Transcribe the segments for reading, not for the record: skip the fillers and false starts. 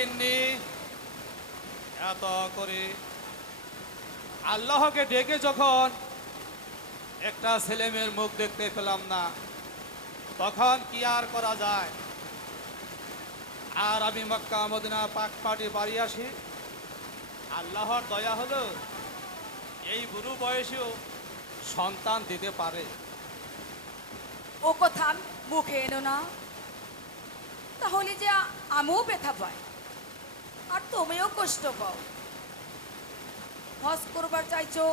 গিন্নি, এত করে আল্লাহকে ডেকে যখন একটা ছেলে মেয়ের মুখ দেখতে পেলাম না, তখন কি আর করা যায়? আর আমি মক্কা মদিনা পাক পাটি বাড়ি আসি, আল্লাহর দয়া হলো এই বুড়ো বয়সেও সন্তান দিতে পারে। ও কথা মুখে এনো না, তাহলে যে আমিও ব্যথা পাই আর তুমিও কষ্ট পাও। হজ করবার চাইছো,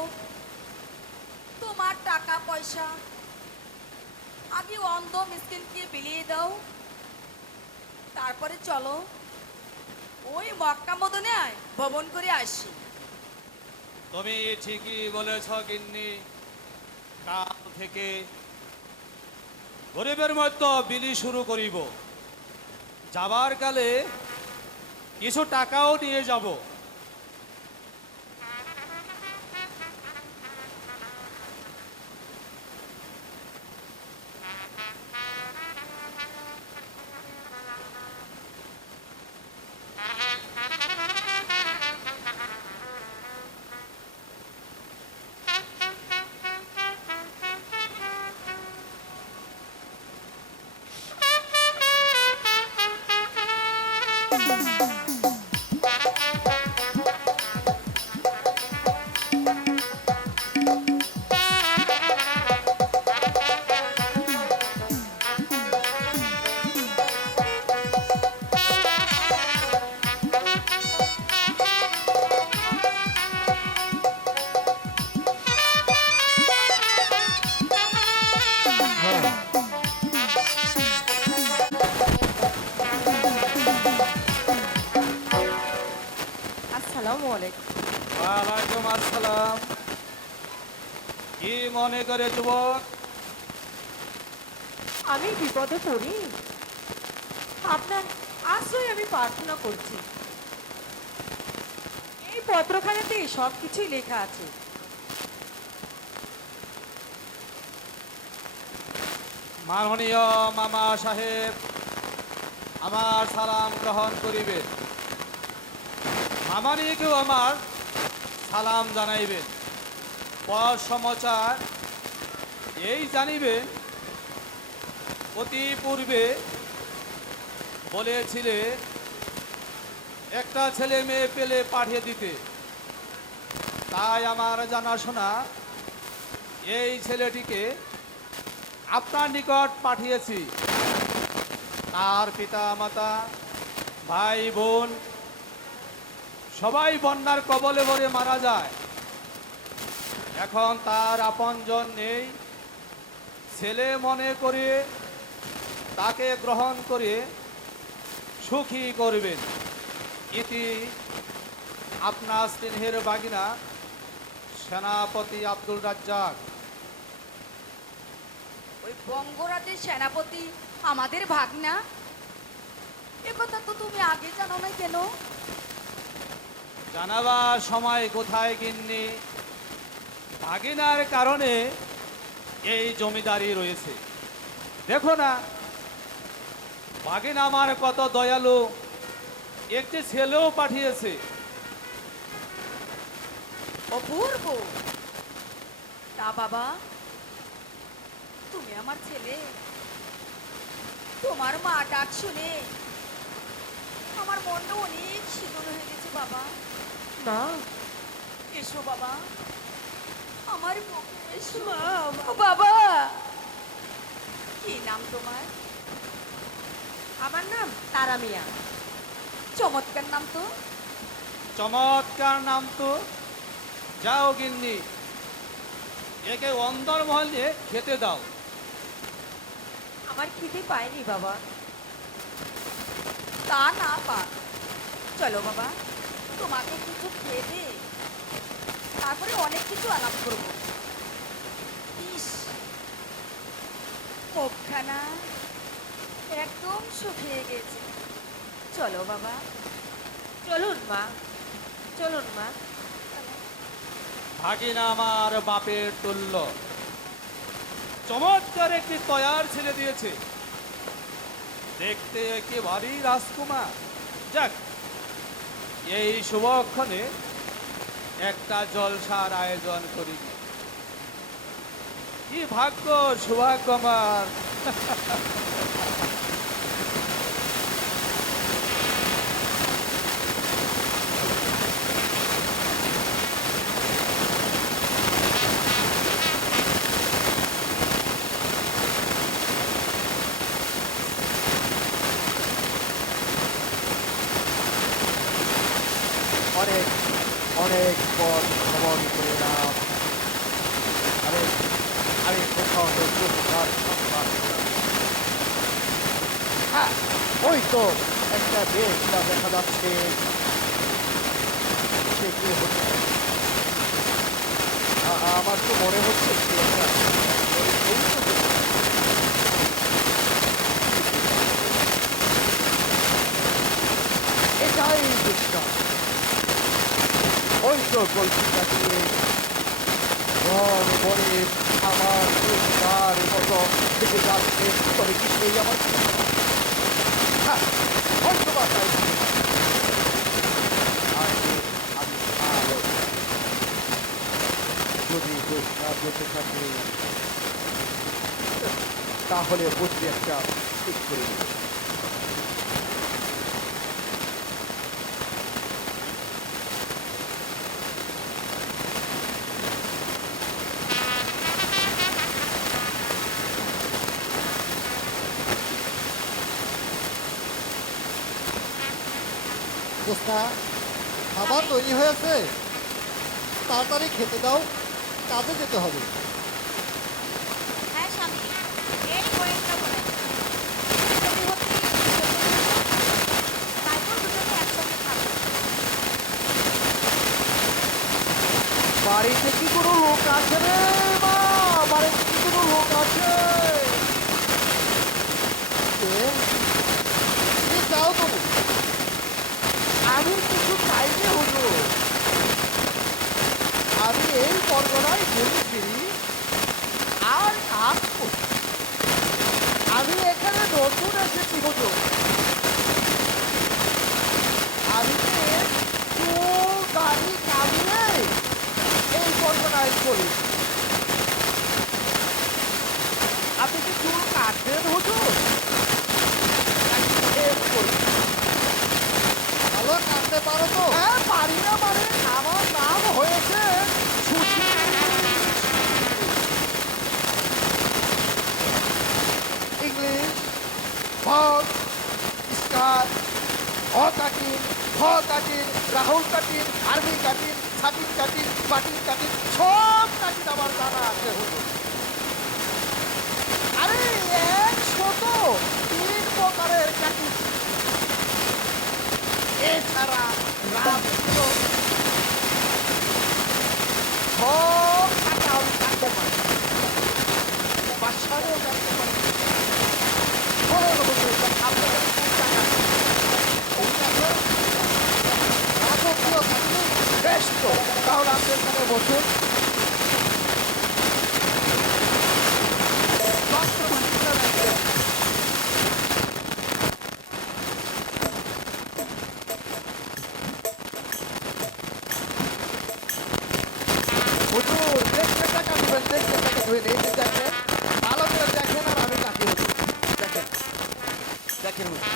তোমার টাকা পয়সা আগে অন্ধ মিসকিনকে বিলিয়ে দাও, তারপরে চলো ওই মক্কা মদিনায় ভ্রমণ করে আসি। তুমি ঠিকই বলেছ গিন্নি, কাল থেকে গরিবের মধ্যে বিলি শুরু করিব। যাবার কালে কিছু টাকাও নিয়ে যাব। আসসালামু আলাইকুম। ওয়ালাইকুম আসসালাম। কি মনে করে যুবক? আমি বিপদে পড়ি, আপনার আশ্রয় আমি প্রার্থনা করছি। এই পত্রখানাতে সব কিছুই লেখা আছে। মাননীয় মামা সাহেব, আমার সালাম গ্রহণ করিবেন। মামানিকেও আমার সালাম জানাইবেন। পর সমাচার এই জানিবেন, অতি পূর্বে বলেছিলে একটা ছেলে মেয়ে পেলে পাঠিয়ে দিতে, তাই আমার জানাশোনা এই ছেলেটিকে আপনার নিকট পাঠিয়েছি। তার পিতা মাতা ভাই বোন সবাই বন্যার কবলে পড়ে মারা যায়। এখন তার আপনজন নেই। ছেলে মনে করে তাকে গ্রহণ করে সুখী করবেন। ইতি আপনার স্নেহের বাগিনা সেনাপতি আব্দুল রাজ্জাক। ওই বঙ্গরাজ্যের সেনাপতি আমাদের ভাগনা, এ কথা তো তুমি আগে জানো না কেন? জানাবার সময় কোথায় গিন্নি, ভাগিনার কারণে এই জমিদারি রয়েছে। দেখো না, ভাগিনা আমার কত দয়ালু, একটি ছেলেও পাঠিয়েছে। অপূর্ব। তা বাবা, তুমি আমার ছেলে, তোমার মা ডাক শুনে আমার মনটা অনেক শীতল হয়ে গেছে বাবা। মা, এসো বাবা, আমার বুকে এসো। মা, ও বাবা, কি নাম তোমার? আমার নাম তারা মিয়া। চমৎকার নাম তো। চমৎকার নাম তো। যাও গিন্নি, একে অন্দর মহলে খেতে দাও। আমার খিদে পায়নি বাবা। তা না পা, চলো বাবা, তোমাকে কিছু খেয়ে দে, তারপরে অনেক কিছু আলাপ করবো। ইস, মুখখানা একদম শুকিয়ে গেছে। চলো বাবা। চলুন মা, চলুন মা। ভাগিনা আমার বাপের তুল্য, চমৎকার একটি তয়ার ছেলে দিয়েছে, দেখতে একেবারেই রাজকুমার। যাক, এই শুভক্ষণে একটা জলসার আয়োজন করি। কি ভাগ্য, সৌভাগ্য আমার। অনেক অনেক পথ ভ্রমণ করলাম। আমি আমি কোথাও তো সুবিধার সন্ধান পেলাম। হ্যাঁ, ওই তো একটা বেশটা দেখা যাচ্ছে। সে কি হচ্ছে? আমার তো মনে হচ্ছে কি একটা এই তো দেখছি। এটাই বেশটা। ওই তো কল্পিতা দিয়ে বন বনে আমার তার মতো থেকে যাচ্ছে। তবে কি সেই আমার হ্যাঁ হয়তো বা তাই। আজকে আমি ভালো যদি চেষ্টা যেতে থাকে তাহলে বুঝতে একটা ঠিক করে নেব। দোস্তা, খাবার তৈরি হয়েছে, তাড়াতাড়ি খেতে দাও, কাজে যেতে হবে। হ্যাঁ স্বামী, এই কয়েকটা বলে তারপর দুজনে একসঙ্গে খাবো। বাড়িতে কি কোনো লোক আছে রে মা? বাড়িতে কি কোনো লোক আছে? তুমি যাও তবু। আমি কিছু চাইনি হুজুর। আমি এই পরগনায় ঘুরে ফিরি আর কাজ করি। আমি এখানে নতুন এসেছি হুজুর। আমি চুল গাড়ি কামিয়ে এই পরগনায় করি। আপনি কি চুল কাটবেন হুজুর? নাকি শেভ করবেন? ভালো কাটতে পারো তো? হ্যাঁ, পারি না মানে আমার নাম হয়েছে ইংলিশ ভগ স্কার অ কাটিন খ cutting Rahul cutting army cutting সাকিন কাটিন বাটিন কাটিন সব কাটিন আমার জানা আছে হুজুর। আরে 103 প্রকারের কাটিন। এছাড়া রাষ্ট্র সব কাটা আমি কাটতে পারি। বাসারেও কাটতে পারি। বলুন হুজুর, আপনাদের কি টাকা? রাজকীয় কাটলে বেশ তো, তাহলে আপনি এখানে বসুন। হুজুর, দেখতে টাকা দিবেন, দেখতে টাকা দিবেন। এই যে দেখেন, ভালো করে দেখেন আর আমি কাটি হুজুর। দেখেন, দেখেন হুজুর।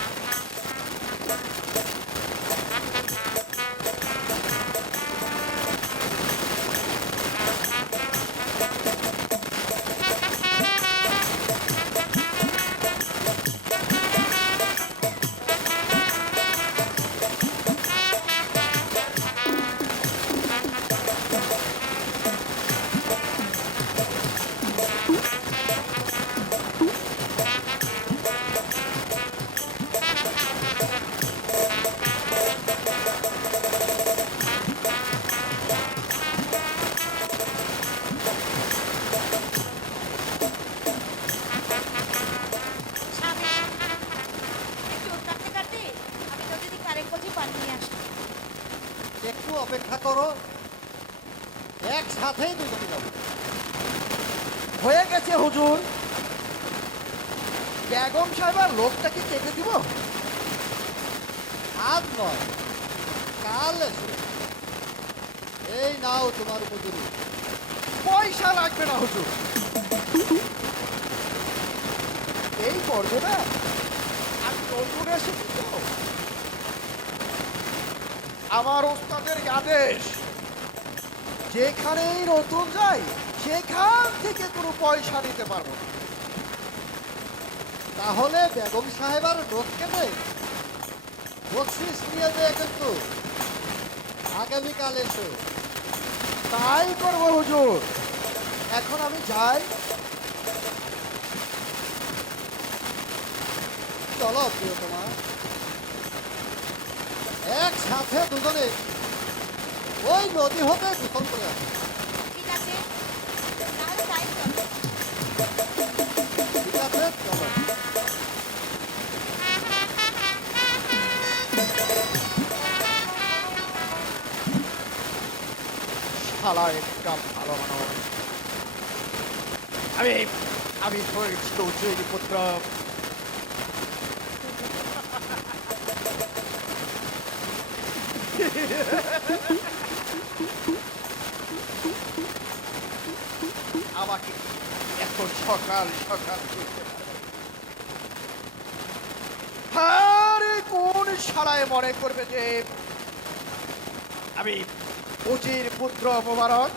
স্বামী, একটু কাটতে কাটতে আমি নদী থেকে আরেক কলসি পানি নিয়ে আসি। একটু অপেক্ষা করো, একসাথেই দুজনে যাবো। হয়ে গেছে হুজুর। বেগম সাহেবের লোকটা কি কেটে দিব? আজ নয়, কাল এসো। এই নাও তোমার মজুরি। পয়সা লাগবে না হুজুর, এই করবো না, আমি নতুন এসেছি তো। আমার ওস্তাদের আদেশ, যেখানেই নতুন যাই সেখান থেকে কোনো পয়সা নিতে পারবো না। তাহলে বেগম সাহেবার লোককে দে, বকশিস নিয়ে দেয় কিন্তু। আগামীকাল এসো। তাই করবো হুজুর, এখন আমি যাই। চলো প্রিয়তমা, একসাথে দুজনে ওই নদী হতে গোসল করে আসো। ঠিক আছে, তাহলে তাই চলো। ঠিক আছে, চলো। শালা একটা ভালো মানুষ। আমি আমি হয়েছি চৌধুরীর পুত্র। আমাকে এখন সকাল সকাল করতে পারবে। আরে কোন শালায় মনে করবে যে আমি উজির পুত্র মোবারক,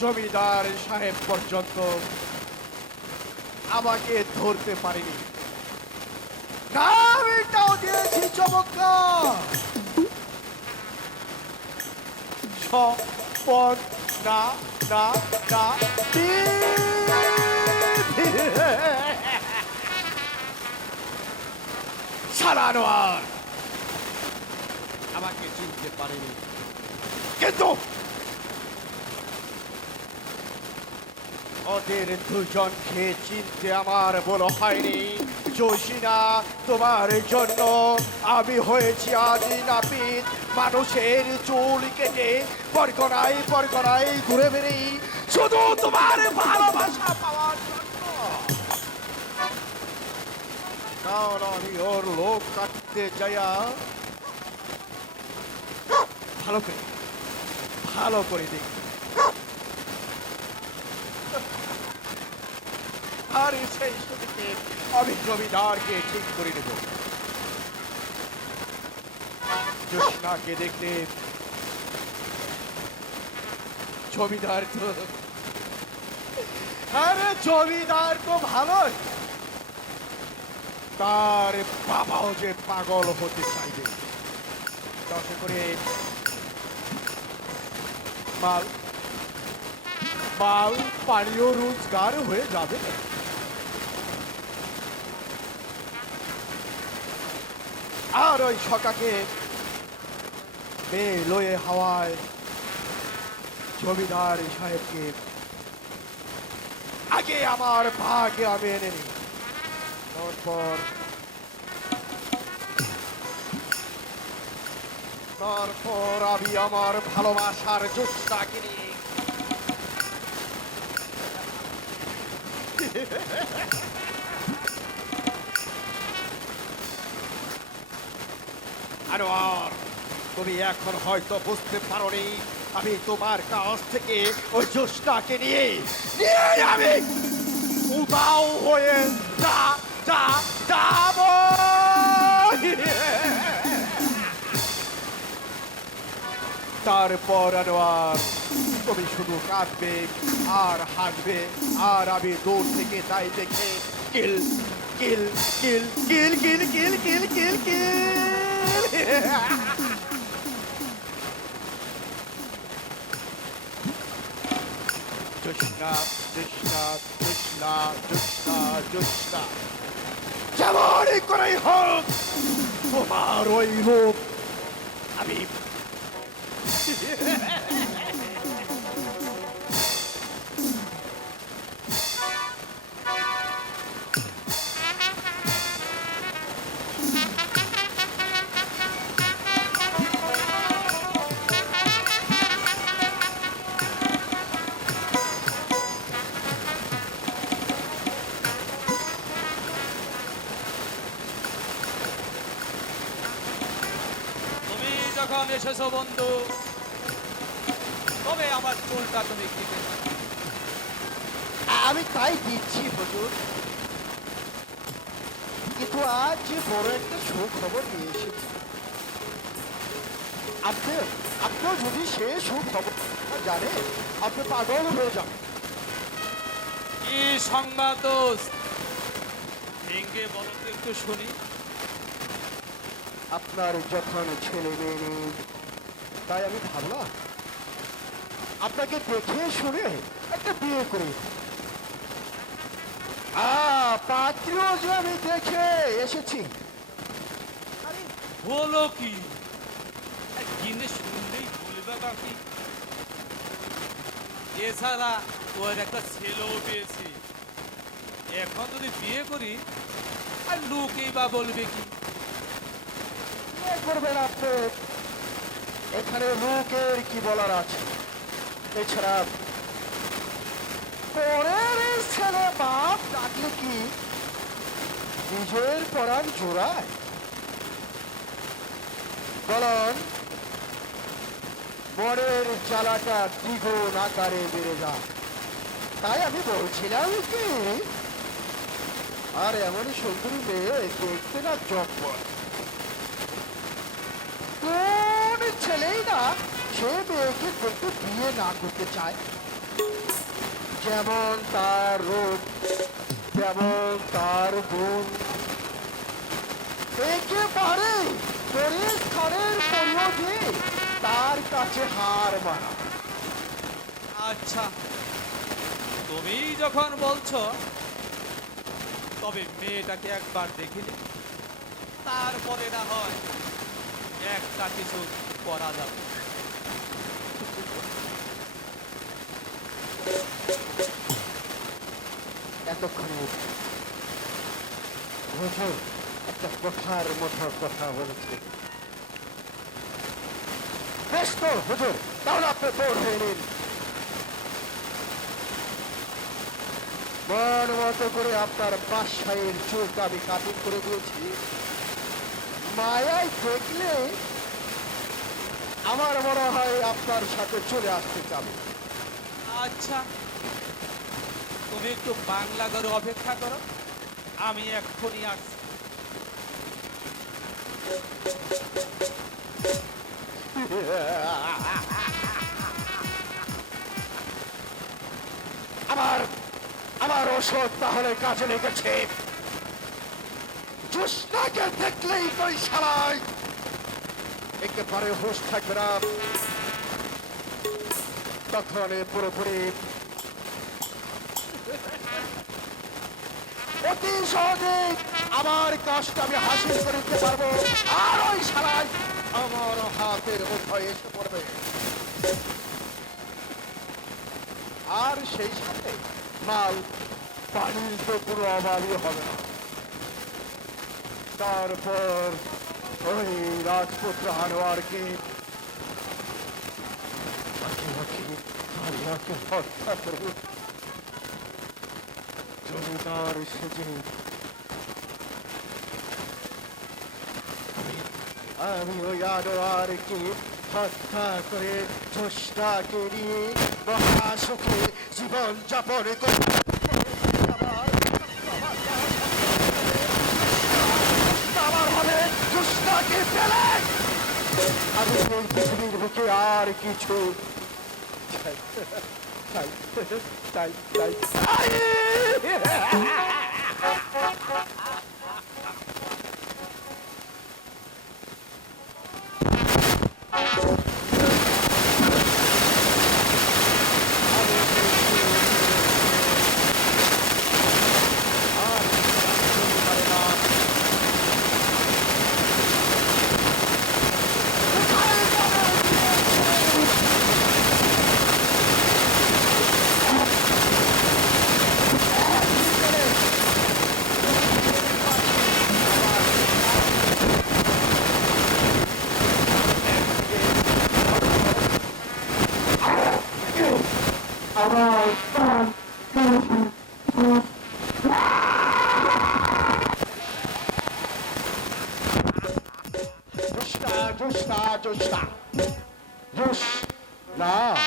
জমিদার সাহেব পর্যন্ত আমাকে ধরতে পারেনি। নামটাও দিয়েছি চমৎকার, সম্পদ না না না সারানোয়ার আমাকে চিনতে পারেনি, কিন্তু ওদের দুজনকে চিনতে আমার বলো হয়নি। জোশিনা, তোমার জন্য আমি হয়েছি আদি নাপিত, মানুষের চুল কেটে পরগনায় পরগনায় ঘুরে বেড়ি শুধু তোমার ভালোবাসা পাওয়ার জন্য। কারণ আমি ওর লোক কাটতে যাইয়া ভালো করে দেখি, আর সেই সুযোগে আমি জমিদারকে ঠিক করে নেব। জোসনাকে দেখলে জমিদার তো, আরে জমিদার তো ভালোই, তার বাবাও যে পাগল হতে চাইবে। তাতে করে মাল মাল পানীয় রোজগার হয়ে যাবে। আর ওই সকাকে লয়ে হাওয়ায় জমিদার সাহেবকে আগে আমার ভাগে আমি এনে নিই, তারপর আমি আমার ভালোবাসার জোশটাকে নিয়ে আনোয়ার, তুমি এখন হয়তো বুঝতে পারোনি আমি তোমার কাছ থেকে ওই জোশটাকে নিয়ে আমি উদাও হয়ে যাব। তারপর আনোয়ার তুমি শুধু কাঁদবে আর হাসবে, আর আমি দূর থেকে তাই দেখে কিল কিল কিল কিল কিল কিল কিল কিল কিল। জোসনা জোসনা জোসনা জোসনা জোসনা, যেমনই করেই হোক তোমার ওই রূপ আমি যখন এসেছো বন্ধু, তবে আমার চুলটা তুমি কেটে দাও। আমি তাই দিচ্ছি হুজুর, কিন্তু আজ যে বড় একটা সুখবর নিয়ে এসেছি। আপনিও যদি সে সুখবর জানে, আপনি পাগল হয়ে যাবেন। কি সংবাদ দোস্ত? ভেঙ্গে বলো তো একটু শুনি। আপনার যখন ছেলে মেয়ে নেই, তাই আমি ভাবলাম আপনাকে দেখে শুনে একটা বিয়ে করি। পাত্রীও যে আমি দেখে এসেছি। হলো কি? কিনে শুনলেই বলবে কাকি। এছাড়া ওর একটা ছেলেও পেয়েছি। এখন যদি বিয়ে করি, আর লোকেই বা বলবে কি? বিয়ে করবেন আপনি, এখানে লোকের কি বলার আছে? এছাড়া পরের ছেলে বাপ ডাকলে কি নিজের পরাণ জোড়ায়? বলন, মনের জ্বালাটা দ্বিগুণ আকারে বেড়ে যায়। তাই আমি বলছিলাম কি, আর এমন সুন্দরী মেয়ে দেখতে না জব্বর। কোন ছেলেই না সে মেয়েকে দেখতে বিয়ে না করতে চায়। যেমন তার রূপ, যেমন তার গুণ, একেবারে পরিষ্কারের পরিয়োগে তার কাছে হার মানা। আচ্ছা, তুমি যখন বলছো, তবে মেয়েটাকে একবার দেখিনি, তারপরে না হয় একটা কিছু করা যাবে। এতক্ষণে হুজুর একটা কথার মতো কথা বলেছে। বেশ তো হুজুর, তাহলে আপনি বোর হয়ে নিন। মন মতো করে আপনার বাসায়ের চুলটা আমি কাটিং করে দিয়েছি। মায়ায় দেখলে আমার মনে হয় আপনার সাথে চলে আসতে চাবে। আচ্ছা, তুমি একটু বাংলা করে অপেক্ষা করো, আমি এক্ষুনি আসছি। আমার আমার ওষুধ তাহলে কাজে লেগেছে। জোসনাকে দেখলেই কই শালায় একেবারে হুঁশ থাকবে না। তখন পুরোপুরি অতি সহজে আমার কাজটা আমি হাসিল করে দিতে পারবো, আর ওই শালায় আমার হাতের মুঠোয় এসে পড়বে। আর সেই সাথে মাল পানির তো কোনো অভাবই হবে না। তারপর ওই রাজপুত্র আনোয়ারকে হত্যা করব। জমিদার সেজে আমি ওই আনোয়ারকে হত্যা করে জোসনাকে নিয়ে মহাসুখে জীবন যাপন করে আমার হবে জোসনাকে ফেলে আমি এই পৃথিবীর বুকে আর কিছু চাই চাই চাই চাই চাই। Joshna, Joshna, Joshna. শালা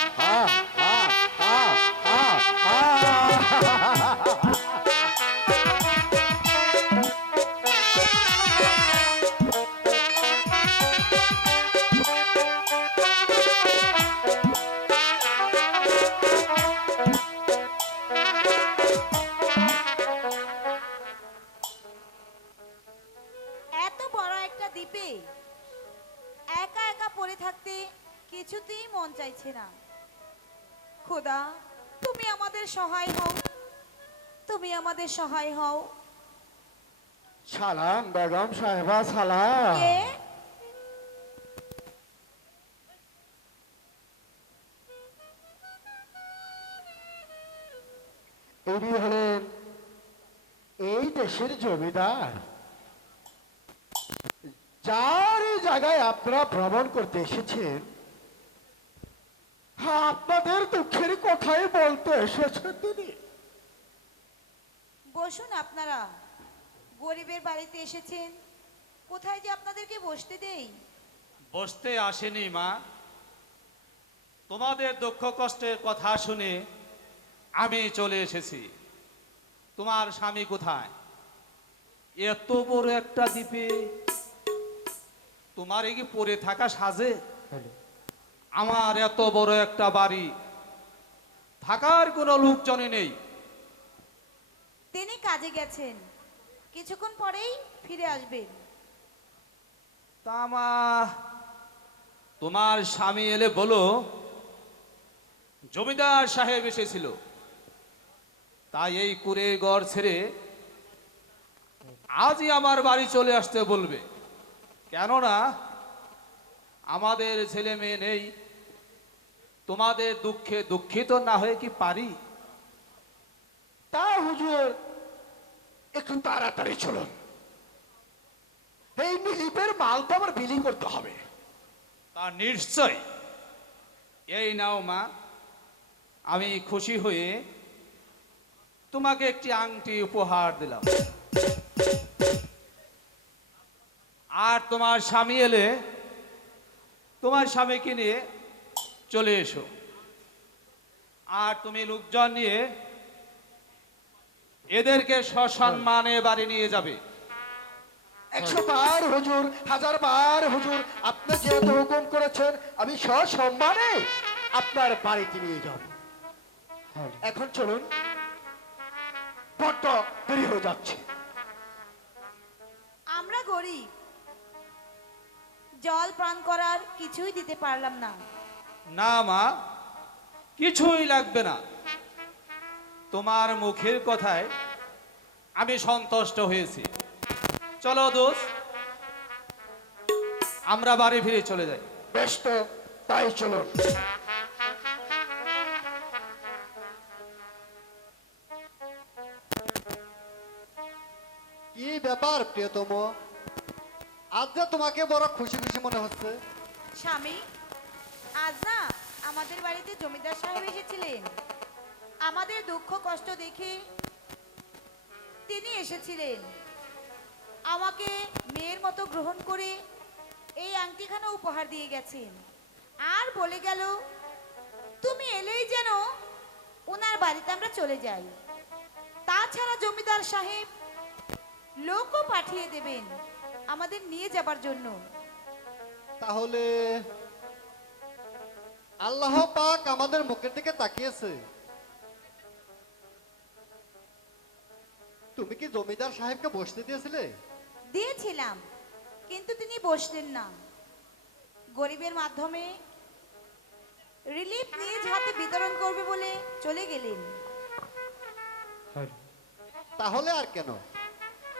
এত বড় একটা দ্বীপে একা একা পড়ে থাকতে কিছুতেই মন চাইছে না। খোদা, তুমি আমাদের সহায় হও, তুমি আমাদের সহায় হও। সালাম বেগম সাহেবা সালাম। কে? ইনি হলেন এই দেশের জমিদার, যার এই জায়গায় আপনারা ভ্রমণ করতে এসেছেন। আপনাদের দুঃখের কথাই বলতে এসেছেন তিনি। বসুন আপনারা, গরিবের বাড়িতে এসেছেন, কোথায় যে আপনাদেরকে বসতে দেই। বসতে আসেনি মা, তোমাদের দুঃখ কষ্টের কথা শুনে আমি চলে এসেছি। তোমার স্বামী কোথায়? এত বড় একটা দ্বীপে তোমার কি পড়ে থাকা সাজে? আমার এত বড় একটা বাড়ি, থাকার কোনো লোকজনই নেই। তিনি কাজে গেছেন, কিছুক্ষণ পরেই ফিরে আসবেন। তা মা, তোমার স্বামী এলে বলো জমিদার সাহেব এসেছিল, তাই এই কুড়ে ঘর ছেড়ে আজই আমার বাড়ি চলে আসতে বলবে। কেননা আমাদের ছেলে মেয়ে নেই, তোমাদের দুঃখে দুঃখিত না হয়ে কি পারি? তা হুজুর, একটু তাড়াতাড়ি চলুন, এই দ্বীপের মাল তো আমার বিলি করতে হবে। তা নিশ্চয়। এই নাও মা, আমি খুশি হয়ে তোমাকে একটি আংটি উপহার দিলাম। আর তোমার স্বামী এলে তোমার স্বামীকে নিয়ে চলে এসো, আর তুমি লোকজন নিয়ে এদেরকে সসম্মানে বাড়ি নিয়ে যাবে। 100 বার হুজুর, 1000 বার হুজুর, আপনি যেহেতু হুকুম করেছেন আমি সসম্মানে আপনার বাড়িতে নিয়ে যাব। এখন চলুন, বড্ড দেরি হয়ে যাচ্ছে। আমরা গরিব, জল পান করার কিছুই দিতে পারলাম না। না মা, কিছুই লাগবে না। তোমার মুখের কথায় আমি সন্তুষ্ট হয়েছি। চলো দোস্ত, আমরা বাড়ি ফিরে চলে যাই। বেশ, তো তাই চলুন। কি ব্যাপার প্রিয়তম, আজ যে তোমাকে বড় খুশি খুশি মনে হচ্ছে। স্বামী, আজ না আমাদের বাড়িতে জমিদার সাহেব এসেছিলেন। আমাদের দুঃখ কষ্ট দেখে তিনি এসেছিলেন। আমাকে মেয়ের মতো গ্রহণ করে এই আংটিখানা উপহার দিয়ে গেছেন, আর বলে গেল তুমি এলেই যেন ওনার বাড়িতে আমরা চলে যাই। তাছাড়া জমিদার সাহেব লোকও পাঠিয়ে দেবেন আমাদের নিয়ে যাবার জন্য। তাহলে আল্লাহ পাক আমাদের মুখের দিকে তাকিয়েছে। তুমি কি জমিদার সাহেবকে বসতে দিয়েছিলে? দিয়েছিলাম, কিন্তু তিনি বসলেন না। গরিবের মাধ্যমে রিলিফ নিজ হাতে বিতরণ করবে বলে চলে গেলেন। তাহলে আর কেন,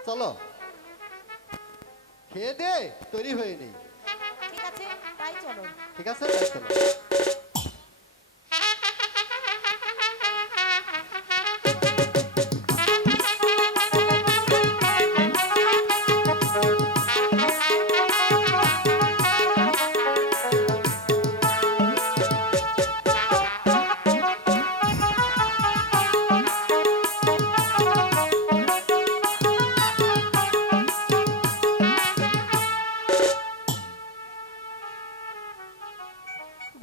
চলো খেয়ে দে তৈরি হয়ে নেই। ঠিক আছে, তাই চলো। ঠিক আছে, তাই চলো।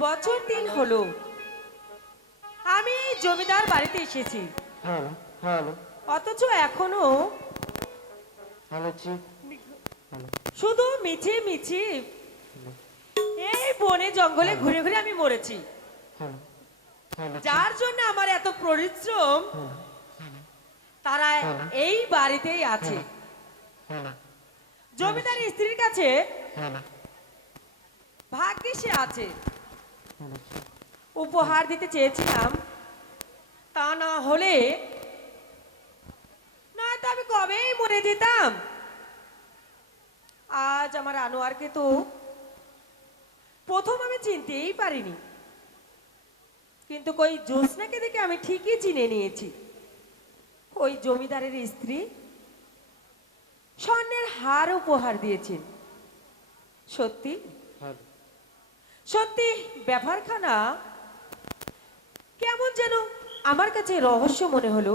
বজ্র দিন হলো আমি জমিদার বাড়িতে এসেছি, অথচ এখনো শুধু মিছি মিছি এই বনে জঙ্গলে ঘুরে ঘুরে আমি মরেছি। যার জন্য আমার এত পরিশ্রম, তারা এই বাড়িতেই আছে। জমিদার স্ত্রীর কাছে ভাগ্যে সে আছে। উপহার দিতে চেয়েছিলাম, তা না হলে নয়তো আমি কবেই মরে যেতাম। আজ আমার আনোয়ারকে তো প্রথম আমি চিনতেই পারিনি, কিন্তু কই জ্যোৎস্নাকে দেখে আমি ঠিকই চিনে নিয়েছি। ওই জমিদারের স্ত্রী স্বর্ণের হার উপহার দিয়েছেন। সত্যি সত্যি ব্যাপারখানা কেমন যেন আমার কাছে রহস্য মনে হলো।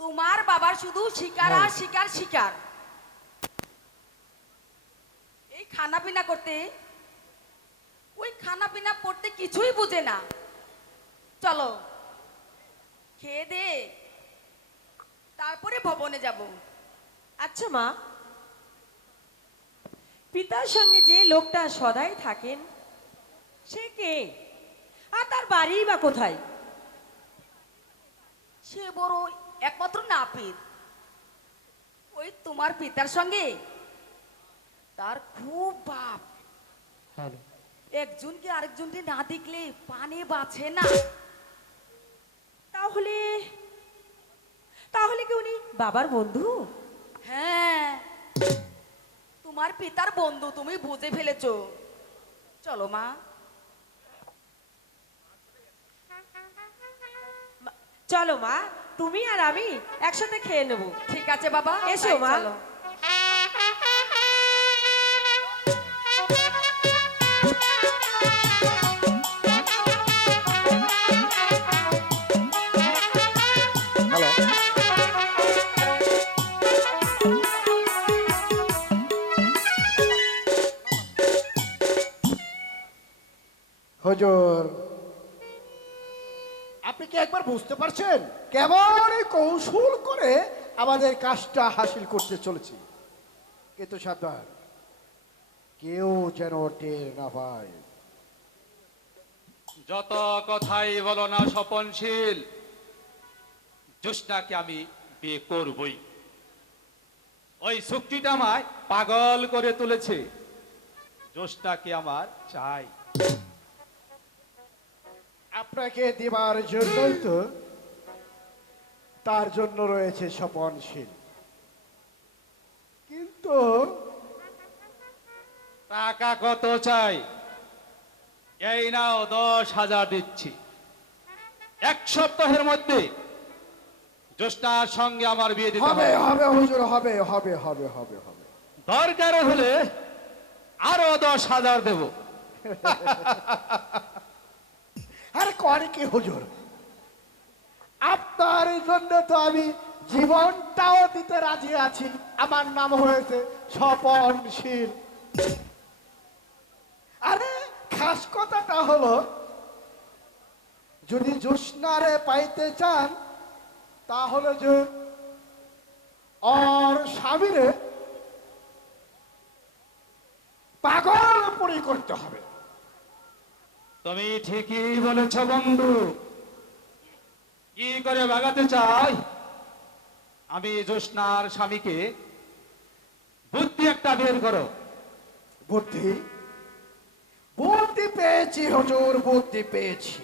তোমার বাবার শুধু শিকার আর শিকার শিকার। এই খানা পিনা করতে, ওই খানা পিনা পড়তে কিছুই বুঝে না। চলো খেয়ে দে, তারপরে ভবনে যাব। আচ্ছা মা, পিতার সঙ্গে যে লোকটা সদাই থাকেন সে কে, আর তার বাড়ি বা কোথায়? সে বড় একমাত্র নাপিত। ওই তোমার পিতার সঙ্গে তার খুব ভাব। একজনকে আরেকজনকে না দেখলে পানে বাঁচে না। তাহলে তাহলে কি উনি বাবার বন্ধু? হ্যাঁ, তোমার পিতার বন্ধু, তুমি বুঝে ফেলেছো। চলো মা। চলো মা, তুমি আর আমি একসাথে খেয়ে নেব। ঠিক আছে বাবা, এসো তাই মা। চলো। হ্যালো, হুজুর, আপনি কি একবার বুঝতে পারছেন কেমন কৌশল করে আমাদের কাজটা হাসিল করতে চলেছি? কিন্তু সাবধান, কেউ যেন টের না পায়। যত কথাই বলো না স্বপনশীল, জ্যোৎস্নাকে আমি বিয়ে করবই। ওই চুক্তিটা আমায় পাগল করে তুলেছে। জ্যোৎস্নাকে আমার চাই। আপনাকে দেবার জন্যই তো তার জন্য রয়েছে স্বপনশীল। কিন্তু টাকা কত চাই? এই নাও 10,000 দিচ্ছি। 1 সপ্তাহের মধ্যে জ্যোৎস্নার সঙ্গে আমার বিয়ে দিতে হবে হবে। হবে হুজুর, হবে হবে হবে হবে হবে। দরকার হলে আরো 10,000 দেব। আরে করে কি হুজুর, আপনার জন্য তো আমি জীবনটাও দিতে রাজি আছি। আমার নাম হয়েছে স্বপনশীল। আরে খাস কথাটা হলো, যদি জ্যোৎস্নারে পাইতে চান তাহলে যে ওর স্বামীরে পাগল পরি করতে হবে। তুমি ঠিকই বলেছ বন্ধু। কি করে ভাগাতে চাই? আমি জ্যোৎস্নার স্বামীকে বুদ্ধি একটা বের করো। বুদ্ধি? বুদ্ধি পেয়েছি হুজুর, বুদ্ধি পেয়েছি।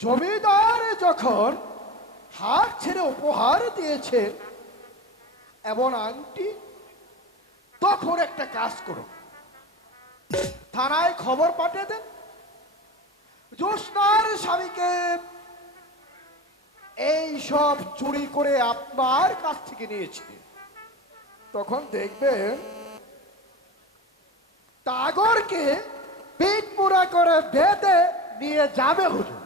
জমিদার যখন হাত ছেড়ে উপহার দিয়েছে এমন আংটি, তখন একটা কাজ করো, থানায় খবর পাঠিয়ে দেন জ্যোৎস্নার স্বামীকে এই সব চুরি করে আপনার কাছ থেকে নিয়েছে। তখন দেখবেন টাগরকে পিঠ পুরা করে বেঁধে নিয়ে যাবে হুজুর।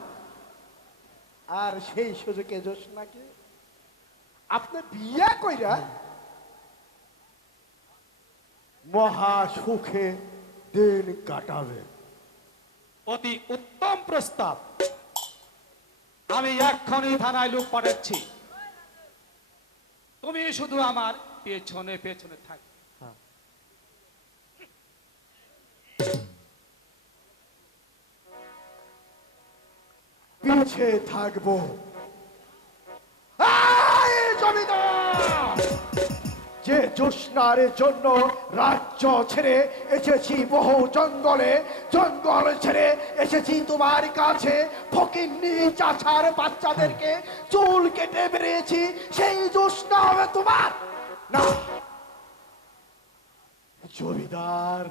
আর সেই সুযোগে জ্যোৎস্নাকে আপনি বিয়ে কইরা মহা সুখে দিন কাটাবে। অতি উত্তম প্রস্তাব। আমি এক্ষুনি থানায় লোক পাঠাচ্ছি, তুমি শুধু আমার পেছনে পেছনে থাক। পিছে থাকবো। এই জমিদার, যে জ্যোৎস্নার জন্য রাজ্য ছেড়ে এসেছি বহু জঙ্গলে, জঙ্গল ছেড়ে এসেছি তোমার কাছে, ফকিন্নি চাচার বাচ্চাদেরকে চুল কেটে বেরিয়েছি, সেই জ্যোৎস্না হবে তোমার না। জমিদার,